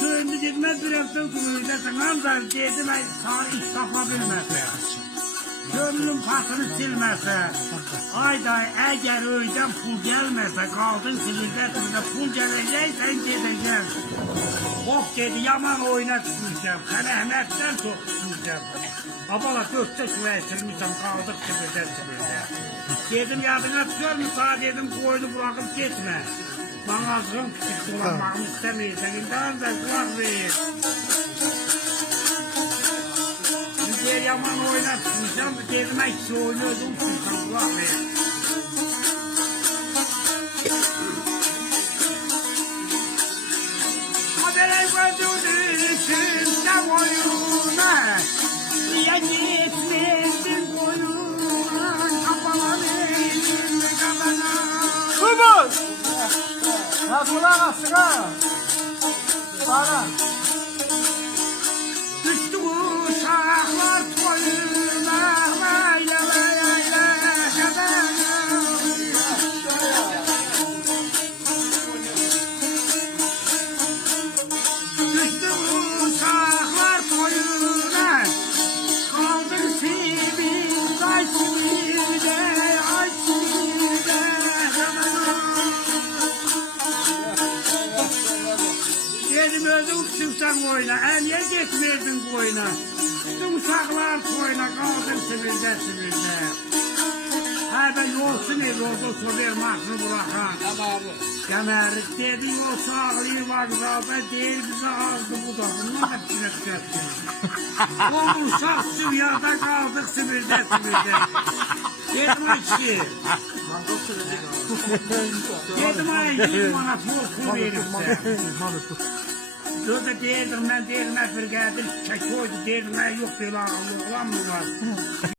söndü gitmez bir hafta kuyruğundasın. Ancak dedim ay sana iş tapabilmezse. Gönlüm pasını silmezse. Ayda eğer öyden pul gelmezse kaldın silindesinizde pul geleceksen gideceğim. Hop dedi yaman oyuna tutmayacağım. Sana Ahmet'ten çok tutmayacağım. Abala 4'te şuraya silmişsem kaldık sibirden. Dedim yadına tutuyor mu sağ dedim koyunu bırakıp gitme. Bana azgın küçük dolanmağımı istemeysen. İndan da kulak verir. Bir yaman oyuna tutmayacağım. Dedim ekşi oynuyordum tutmayacağım kulak verir. Habere gözünü sen oyuna. Niye gitmedin koyuna? Kapalı elinde kadına. Kurban! Nasıl lan aşkına? Bana. Düştü uşaklar koyuna. Layla layla kadına. Düştü uşaklar koyuna. Kaldır sibir ay sibirde ay sibirde. Dedim özüm çıksan koyuna, niye geçmedin koyuna? Düştü uşaklar koyuna, kaldın sibirde sibirde. Ha ben yolsun yolda sober mahsını bırakan. Kemerlik dedi yol sağlığı var zaten değil bize azdı bu da. Bunun hepsine tüketsin. Olursak Suriye'de kaldık sibirde sibirde. Dedim ayçi. Dedim ayçi bana pul verirse. Sözde değildir ben değilim hep bir geldim. Çek koydu değilim ben yok değil ağırlı olan mı var?